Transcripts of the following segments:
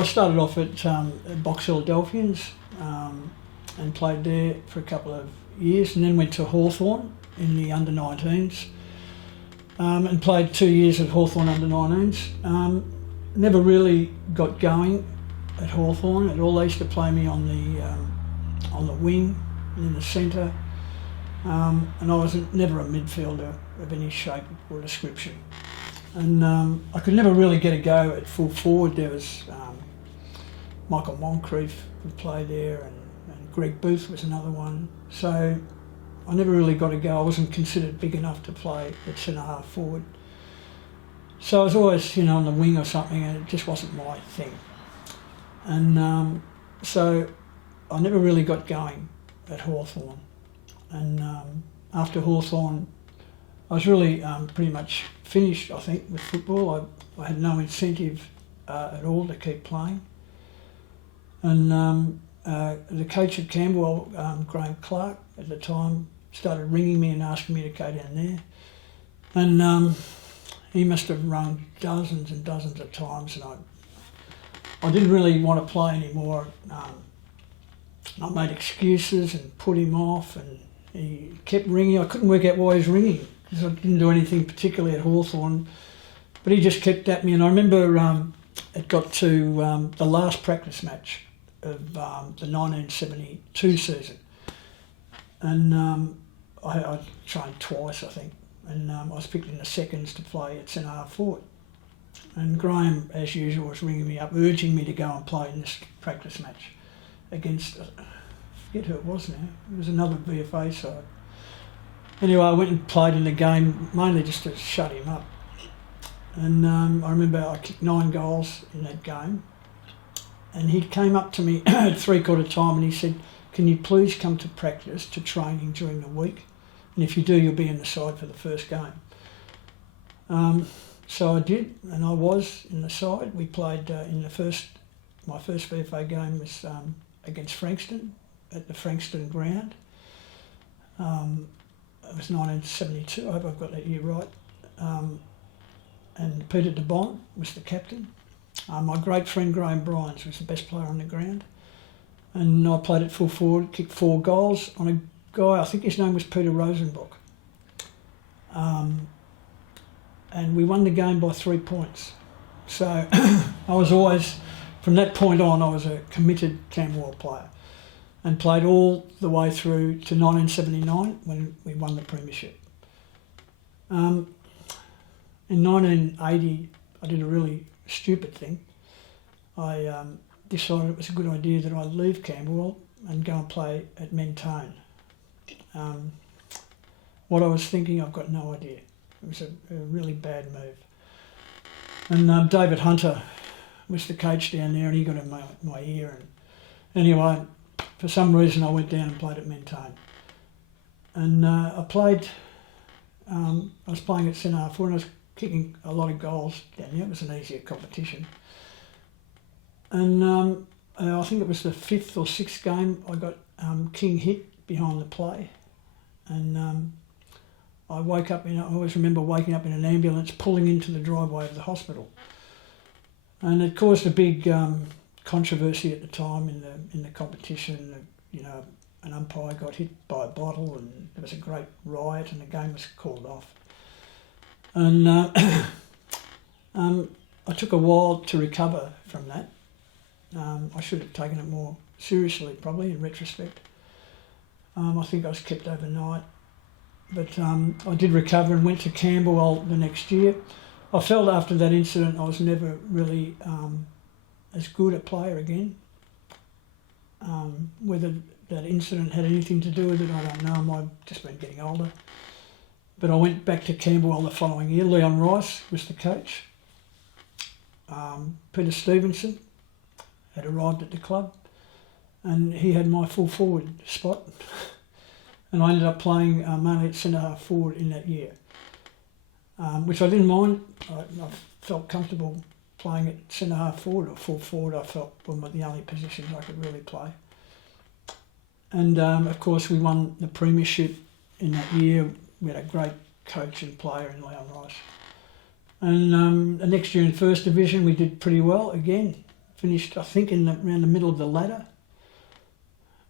I started off at Boxhill Delphians and played there for a couple of years, and then went to Hawthorn in the under-19s and played 2 years at Hawthorn under-19s. Never really got going at Hawthorn at all. They used to play me on the wing and in the centre, and I was never a midfielder of any shape or description. And I could never really get a go at full forward. There was Michael Moncrief who played there, and Greg Booth was another one. So I never really got a go. I wasn't considered big enough to play at centre half forward. So I was always, on the wing or something, and it just wasn't my thing. And so I never really got going at Hawthorn. And after Hawthorn, I was really pretty much finished, I think, with football. I had no incentive at all to keep playing. And the coach at Camberwell, Graham Clark, at the time, started ringing me and asking me to go down there. And he must have rung dozens and dozens of times, and I didn't really want to play anymore. I made excuses and put him off, and he kept ringing. I couldn't work out why he was ringing, because I didn't do anything particularly at Hawthorn, but he just kept at me. And I remember it got to the last practice match of the 1972 season, and I trained twice, I think, and I was picked in the seconds to play at centre half forward. And Graham, as usual, was ringing me up, urging me to go and play in this practice match against, I forget who it was now, it was another VFA side. Anyway, I went and played in the game, mainly just to shut him up. And I remember I kicked 9 goals in that game. And he came up to me at 3/4 time and he said, "Can you please come to practice, to training during the week? And if you do, you'll be in the side for the first game." So I did, and I was in the side. We played my first VFA game was against Frankston, at the Frankston ground. It was 1972, I hope I've got that year right. And Peter de Bon was the captain. My great friend Graham Bryans was the best player on the ground. And I played at full forward, kicked 4 goals on a guy, I think his name was Peter Rosenbach. And we won the game by 3 points. So I was always, from that point on, I was a committed Camberwell player, and played all the way through to 1979 when we won the premiership. In 1980, I did a really stupid thing. I decided it was a good idea that I'd leave Camberwell and go and play at Mentone. What I was thinking, I've got no idea. It was a really bad move. And David Hunter was the coach down there, and he got in my ear. And anyway, for some reason I went down and played at Mentone. And I was playing at centre half forward, and I was kicking a lot of goals down there. It was an easier competition. And I think it was the 5th or 6th game, I got King hit behind the play. And I always remember waking up in an ambulance, pulling into the driveway of the hospital. And it caused a big controversy at the time in the competition. An umpire got hit by a bottle, and there was a great riot, and the game was called off. And I took a while to recover from that. I should have taken it more seriously, probably, in retrospect. I think I was kept overnight. But I did recover and went to Camberwell the next year. I felt after that incident I was never really as good a player again. Whether that incident had anything to do with it, I don't know. I might have just been getting older. But I went back to Camberwell the following year. Leon Rice was the coach. Peter Stevenson had arrived at the club, and he had my full forward spot. And I ended up playing mainly at centre half forward in that year, which I didn't mind. I felt comfortable playing at centre half forward or full forward. I felt were the only positions I could really play. And of course we won the premiership in that year. We had a great coach and player in Leon Rice. And the next year in First Division we did pretty well again. finished, I think, around the middle of the ladder.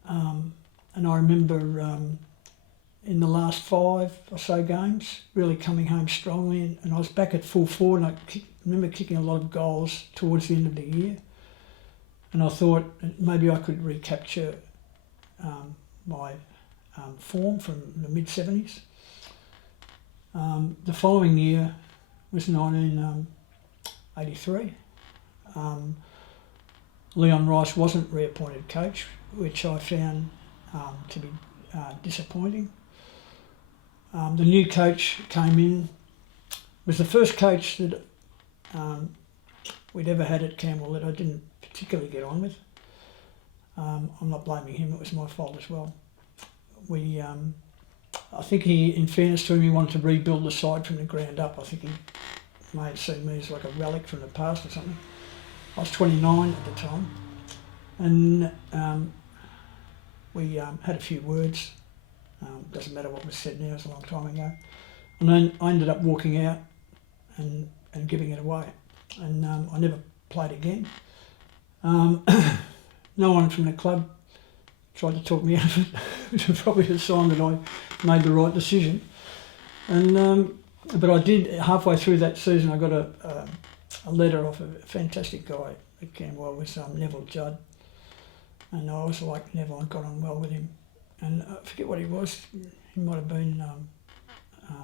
And I remember in the last 5 or so games really coming home strongly, and I was back at full forward, and I remember kicking a lot of goals towards the end of the year. And I thought maybe I could recapture my form from the mid-70s. The following year was 1983. Leon Rice wasn't reappointed coach, which I found to be disappointing. The new coach came in, was the first coach that we'd ever had at Camberwell that I didn't particularly get on with. I'm not blaming him, it was my fault as well. I think he, in fairness to him, he wanted to rebuild the side from the ground up. I think he may have seen me as like a relic from the past or something. I was 29 at the time, and we had a few words. Doesn't matter what was said now, it's a long time ago. And then I ended up walking out and giving it away, and I never played again. No one from the club tried to talk me out of it, which was probably a sign that I made the right decision. And but I did, halfway through that season, I got a letter off a fantastic guy at Camberwell, was Neville Judd. And I also liked Neville and got on well with him. And I forget what he was. He might have been a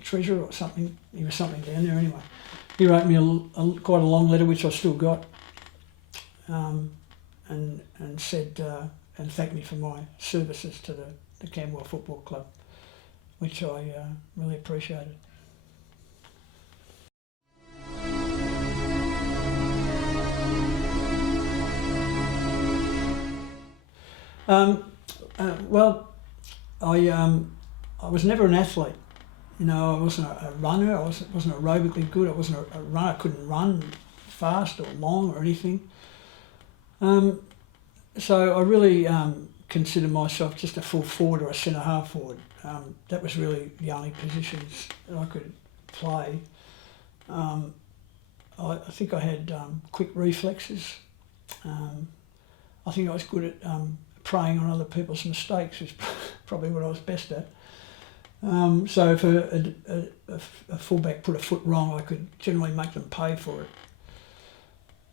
treasurer or something. He was something down there anyway. He wrote me quite a long letter, which I still got, and said and thanked me for my services to the Camberwell Football Club, which I really appreciated. Well, I was never an athlete. You know, I wasn't a runner. I wasn't aerobically good. I wasn't a runner. I couldn't run fast or long or anything. So I really consider myself just a full forward or a centre half forward. That was really the only positions that I could play. I think I had quick reflexes. I think I was good at preying on other people's mistakes, which is probably what I was best at. So if a fullback put a foot wrong, I could generally make them pay for it.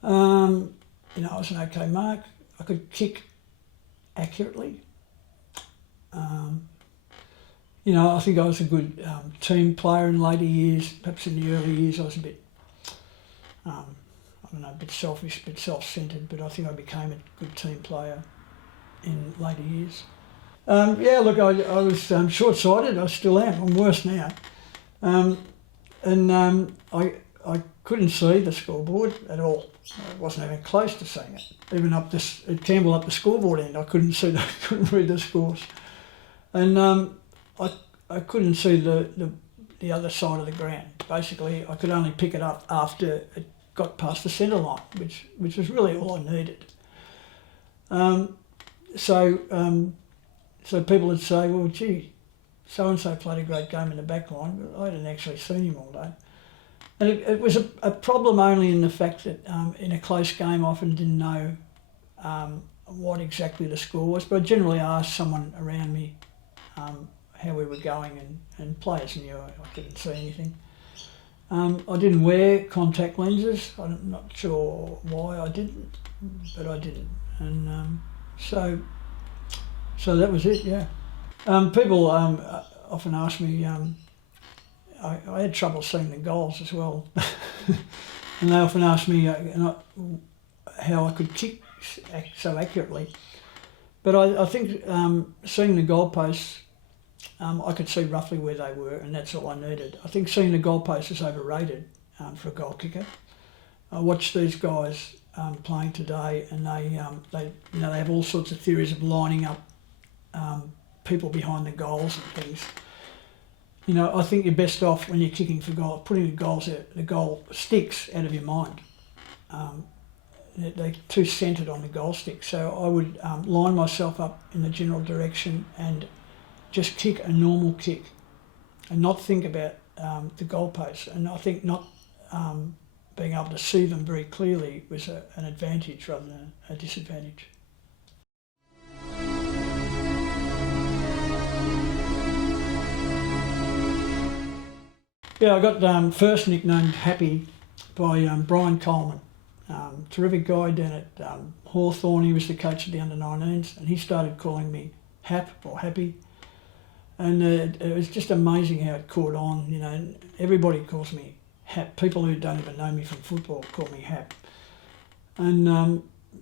You know, I was an okay mark. I could kick accurately. You know, I think I was a good team player in later years. Perhaps in the early years I was a bit, I don't know, a bit selfish, a bit self-centred, but I think I became a good team player in later years. Yeah, look, I was short-sighted. I still am. I'm worse now. I couldn't see the scoreboard at all. I wasn't even close to seeing it. Even at Camberwell, up the scoreboard end, I couldn't see. Couldn't read the scores, and I couldn't see the other side of the ground. Basically, I could only pick it up after it got past the centre line, which was really all I needed. So people would say, well, gee, so-and-so played a great game in the back line, but I hadn't actually seen him all day. And it was a problem only in the fact that in a close game I often didn't know what exactly the score was, but I generally asked someone around me how we were going, and players knew I couldn't see anything. I didn't wear contact lenses. I'm not sure why I didn't, but I didn't. And so that was it, yeah. People often ask me, I had trouble seeing the goals as well. And they often ask me how I could kick so accurately. But I think seeing the goalposts, I could see roughly where they were, and that's all I needed. I think seeing the goalposts is overrated for a goal kicker. I watch these guys playing today, and they have all sorts of theories of lining up people behind the goals and things. You know, I think you're best off when you're kicking for goal, putting the goal sticks out of your mind. They're too centred on the goal stick. So I would line myself up in the general direction and just kick a normal kick, and not think about the goalposts, and I think not being able to see them very clearly was an advantage rather than a disadvantage. Yeah, I got first nicknamed Happy by Brian Coleman. Terrific guy down at Hawthorn. He was the coach of the under-19s, and he started calling me Hap or Happy. And it was just amazing how it caught on. You know, everybody calls me Hap. People who don't even know me from football call me Hap. And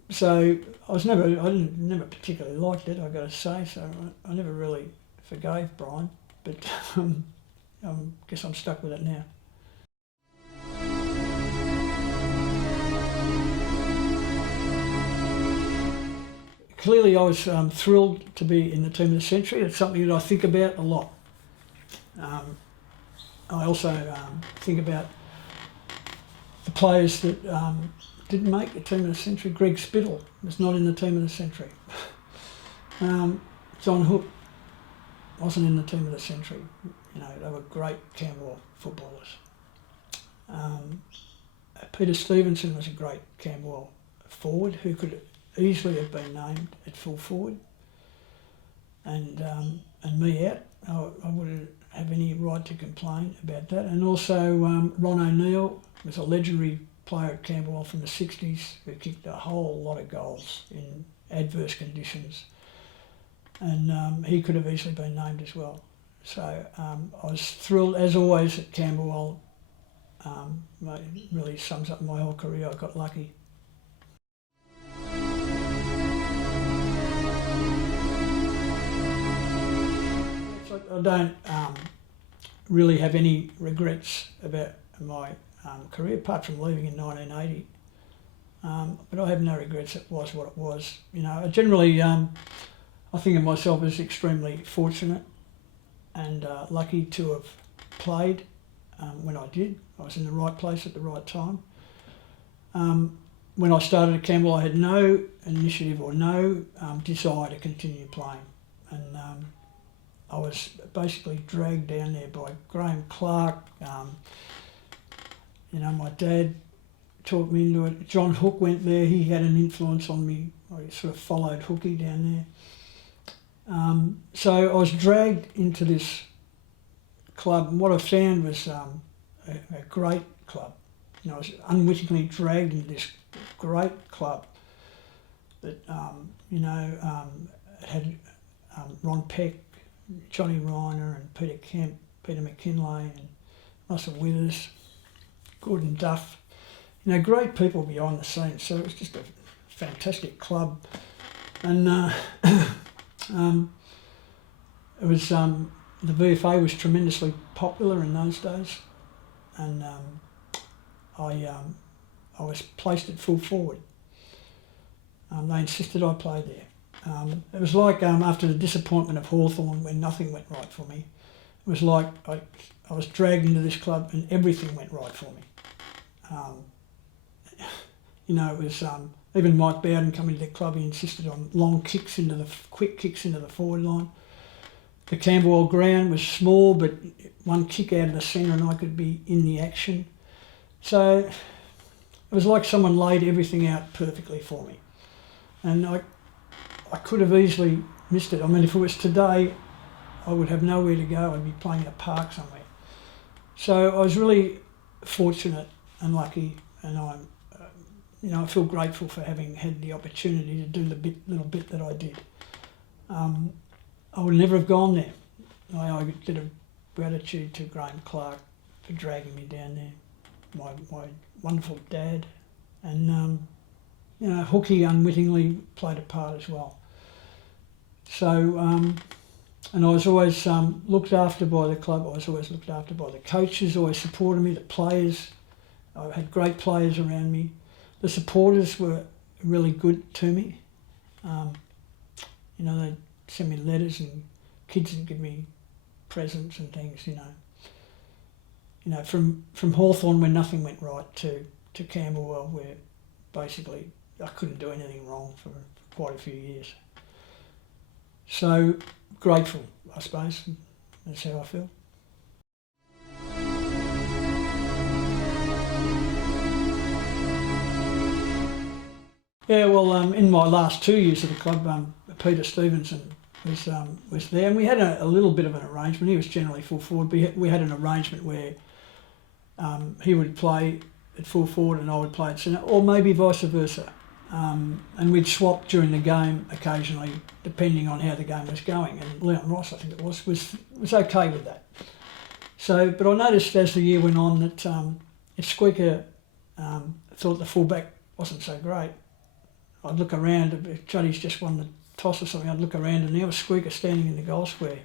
so I never particularly liked it, I've got to say. So I never really forgave Brian, but I guess I'm stuck with it now. Clearly I was thrilled to be in the team of the century. It's something that I think about a lot. I also think about the players that didn't make the team of the century. Greg Spittle was not in the team of the century. John Hook wasn't in the team of the century. You know, they were great Camberwell footballers. Peter Stevenson was a great Camberwell forward who could easily have been named at full forward, and me out. I wouldn't have any right to complain about that. And also Ron O'Neill was a legendary player at Camberwell from the 60s who kicked a whole lot of goals in adverse conditions, and he could have easily been named as well. So I was thrilled, as always, at Camberwell. Really sums up my whole career. I got lucky. I don't really have any regrets about my career, apart from leaving in 1980. But I have no regrets. It was what it was. You know, generally, I think of myself as extremely fortunate and lucky to have played when I did. I was in the right place at the right time. When I started at Camberwell, I had no initiative or no desire to continue playing, and I was basically dragged down there by Graham Clark. You know, my dad talked me into it. John Hook went there. He had an influence on me. I sort of followed Hookie down there. So I was dragged into this club, and what I found was a great club. You know, I was unwittingly dragged into this great club that, you know, had Ron Peck, Johnny Reiner and Peter Kemp, Peter McKinlay and Russell Withers, Gordon Duff. You know, great people behind the scenes. So it was just a fantastic club. And it was, the VFA was tremendously popular in those days. And I was placed at full forward. They insisted I play there. It was like after the disappointment of Hawthorn when nothing went right for me. It was like I was dragged into this club and everything went right for me. You know, it was even Mike Bowden coming to the club, he insisted on long kicks quick kicks into the forward line. The Camberwell ground was small, but one kick out of the centre and I could be in the action. So it was like someone laid everything out perfectly for me. And I could have easily missed it. I mean, if it was today, I would have nowhere to go. I'd be playing in a park somewhere. So I was really fortunate and lucky, and I'm, you know, I feel grateful for having had the opportunity to do the little bit that I did. I would never have gone there. I owe a bit of gratitude to Graham Clark for dragging me down there, my wonderful dad, and you know, Hookie unwittingly played a part as well. So, and I was always looked after by the club. I was always looked after by the coaches, always supported me, the players. I had great players around me. The supporters were really good to me. You know, they'd send me letters and kids would give me presents and things, you know. From Hawthorn when nothing went right to Camberwell where basically I couldn't do anything wrong for quite a few years. So grateful, I suppose. That's how I feel. Yeah, well, in my last 2 years at the club, Peter Stevenson was there, and we had a little bit of an arrangement. He was generally full forward. We had an arrangement where he would play at full forward and I would play at centre, or maybe vice versa. And we'd swap during the game occasionally, depending on how the game was going. And Leon Ross, I think it was okay with that. So, but I noticed as the year went on that if Squeaker thought the fullback wasn't so great, I'd look around, if Juddy's just won the toss or something, I'd look around and there was Squeaker standing in the goal square,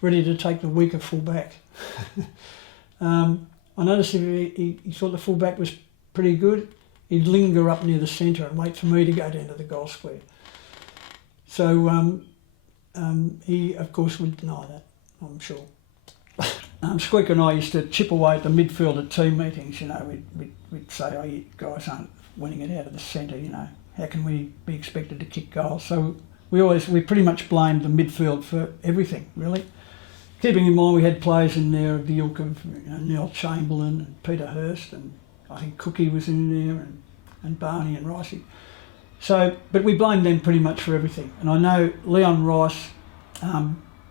ready to take the weaker fullback. I noticed if he thought the fullback was pretty good, he'd linger up near the centre and wait for me to go down to the goal square. So he, of course, would deny that, I'm sure. Squeaker and I used to chip away at the midfield at team meetings. You know, we'd say, "Oh, you guys aren't winning it out of the centre. You know, how can we be expected to kick goals?" So we pretty much blamed the midfield for everything, really. Keeping in mind we had players in there of the ilk of Neil Chamberlain and Peter Hurst, and I think Cookie was in there, and Barney and Ricey. So, but we blamed them pretty much for everything. And I know Leon Rice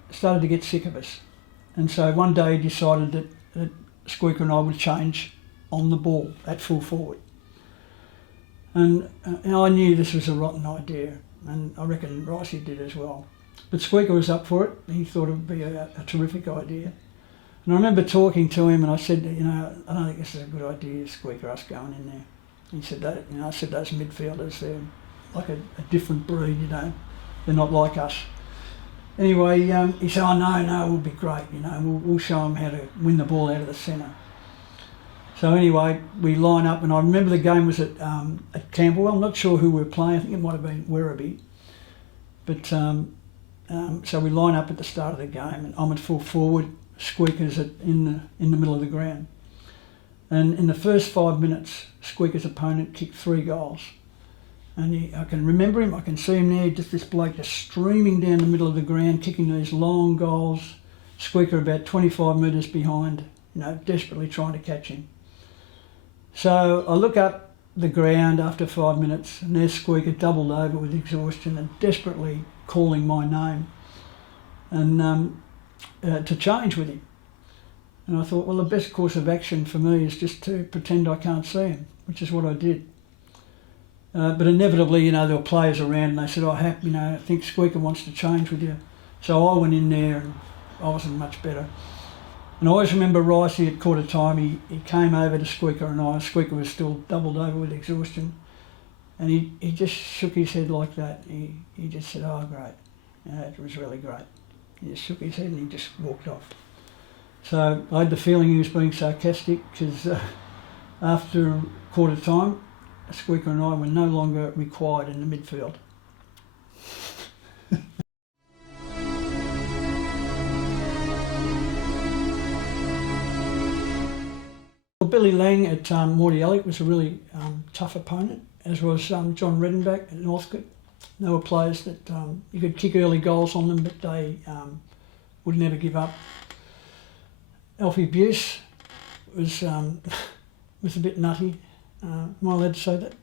started to get sick of us. And so one day he decided that Squeaker and I would change on the ball at full forward. And I knew this was a rotten idea, and I reckon Ricey did as well. But Squeaker was up for it. He thought it would be a terrific idea. And I remember talking to him, and I said, I don't think this is a good idea, Squeaker, us going in there. He said that, I said those midfielders, they're like a different breed, they're not like us. Anyway, he said, "Oh no, it will be great, we'll show them how to win the ball out of the centre." So anyway, we line up, and I remember the game was at Camberwell. I'm not sure who we were playing. I think it might have been Werribee. But so we line up at the start of the game, and I'm at full forward. Squeaker's in the middle of the ground. And in the first 5 minutes, Squeaker's opponent kicked 3 goals. And I can remember him, I can see him there, just this bloke just streaming down the middle of the ground, kicking these long goals. Squeaker about 25 metres behind, desperately trying to catch him. So I look up the ground after 5 minutes, and there's Squeaker doubled over with exhaustion and desperately calling my name and to change with him. And I thought, well, the best course of action for me is just to pretend I can't see him, which is what I did. But inevitably, there were players around, and they said, "Oh, Hap, I think Squeaker wants to change with you." So I went in there, and I wasn't much better. And I always remember Ricey at quarter time, he came over to Squeaker and I. Squeaker was still doubled over with exhaustion. And he just shook his head like that. He just said, "Oh, great. It was really great." He just shook his head and he just walked off. So I had the feeling he was being sarcastic, because after quarter time, Squeaker and I were no longer required in the midfield. Billy Lang at Morty Elliott was a really tough opponent, as was John Redenbach at Northcote. They were players that you could kick early goals on them, but they would never give up. Alfie Buse was a bit nutty. Am I allowed to say that?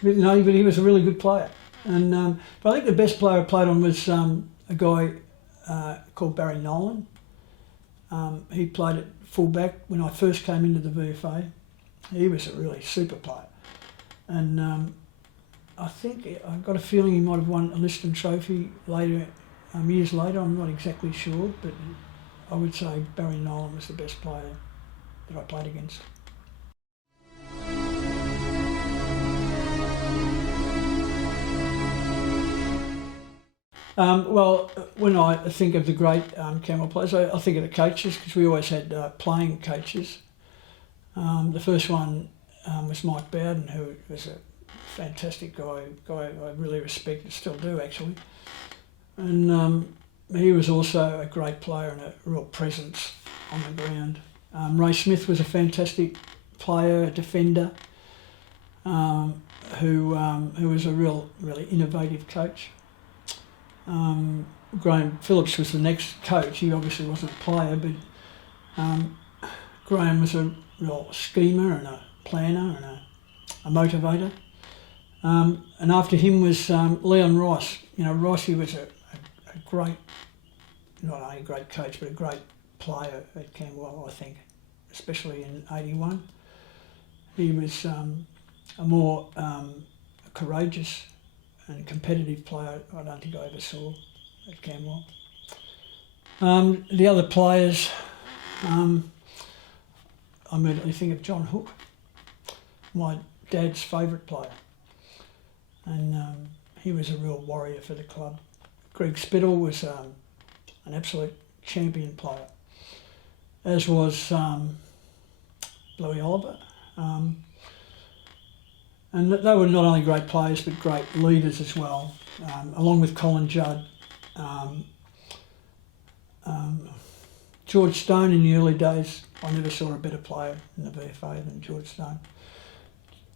A bit nutty, but he was a really good player. And but I think the best player I played on was a guy called Barry Nolan. He played at fullback when I first came into the VFA. He was a really super player. And I think, I've got a feeling he might have won a Liston Trophy later, years later. I'm not exactly sure, but I would say Barry Nolan was the best player that I played against. Well, when I think of the great Camberwell players, I think of the coaches, because we always had playing coaches. The first one was Mike Bowden, who was a fantastic guy I really respect and still do, actually. And he was also a great player and a real presence on the ground. Ray Smith was a fantastic player, a defender, who was a really innovative coach. Graham Phillips was the next coach. He obviously wasn't a player, but Graham was a real schemer and a planner and a motivator. And after him was Leon Rice. You know, Ricey was a great, not only a great coach, but a great player at Camberwell, I think, especially in '81. He was a more courageous and competitive player I don't think I ever saw at Camberwell. The other players, I immediately think of John Hook, my dad's favourite player. And he was a real warrior for the club. Greg Spittle was an absolute champion player, as was Bluey Oliver. And they were not only great players but great leaders as well, along with Colin Judd. George Stone in the early days, I never saw a better player in the VFA than George Stone.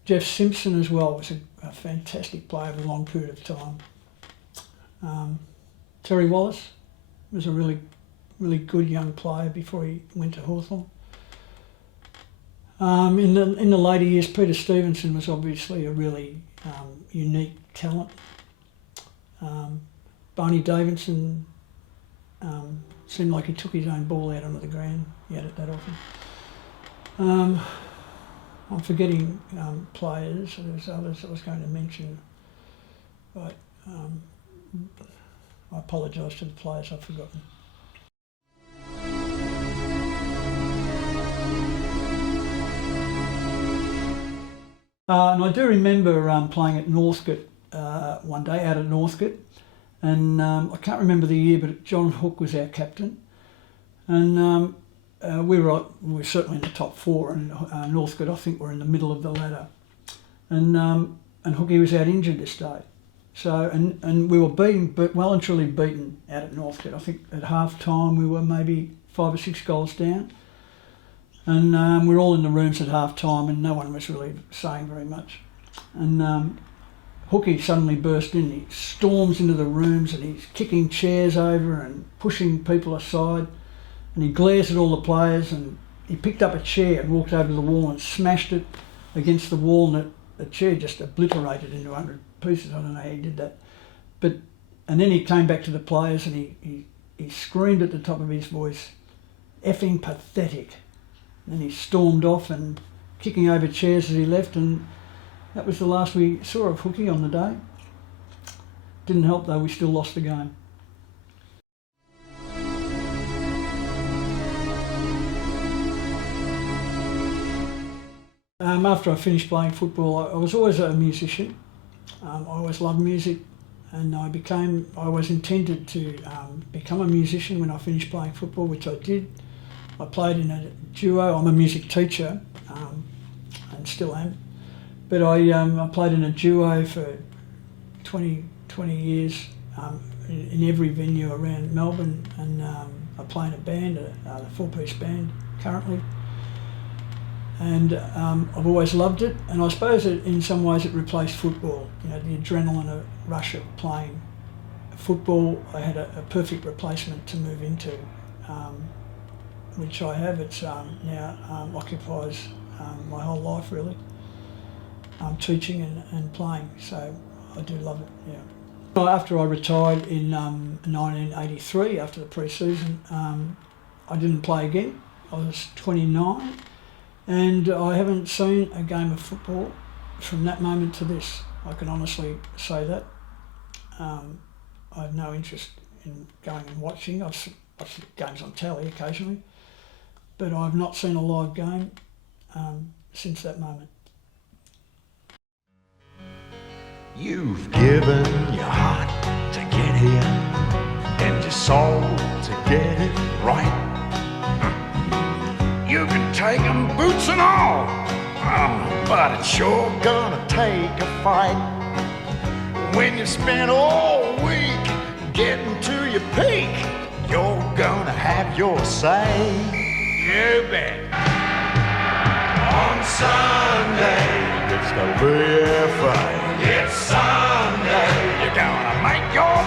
Jeff Simpson as well was a fantastic player over a long period of time. Terry Wallace was a really, really good young player before he went to Hawthorn. In the later years, Peter Stevenson was obviously a really unique talent. Barney Davidson seemed like he took his own ball out onto the ground. He had it that often. I'm forgetting players. There's others I was going to mention, but I apologise to the players I've forgotten. And I do remember playing at Northcote one day, out at Northcote, and I can't remember the year, but John Hook was our captain, and we were certainly in the top four, and Northcote, I think, were in the middle of the ladder, and Hookie was out injured this day, so and we were beaten, but well and truly beaten out at Northcote. I think at half time we were maybe 5 or 6 goals down. And we're all in the rooms at half time and no one was really saying very much. And Hookie suddenly burst in. He storms into the rooms and he's kicking chairs over and pushing people aside. And he glares at all the players and he picked up a chair and walked over to the wall and smashed it against the wall, and the chair just obliterated into 100 pieces. I don't know how he did that. And then he came back to the players and he screamed at the top of his voice, "Effing pathetic." And he stormed off and kicking over chairs as he left, and that was the last we saw of Hookie on the day. Didn't help though, we still lost the game. After I finished playing football, I was always a musician. I always loved music, and I was intended to become a musician when I finished playing football, which I did. I played in a duo. I'm a music teacher, and still am. But I played in a duo for 20 years in every venue around Melbourne, and I play in a band, a 4-piece band currently. And I've always loved it, and I suppose in some ways it replaced football. You know, the adrenaline rush of playing football, I had a perfect replacement to move into. Which I have. It's now occupies my whole life really. Teaching and playing, so I do love it. Yeah. After I retired in 1983, after the pre-season, I didn't play again. I was 29, and I haven't seen a game of football from that moment to this. I can honestly say that. I have no interest in going and watching. I've watched games on telly occasionally, but I've not seen a live game since that moment. You've given your heart to get here and your soul to get it right. You can take 'em boots and all, but it's sure gonna take a fight. When you spend all week getting to your peak, you're gonna have your say. You bet. On Sunday, it's the VFA. It's Sunday. You're gonna make your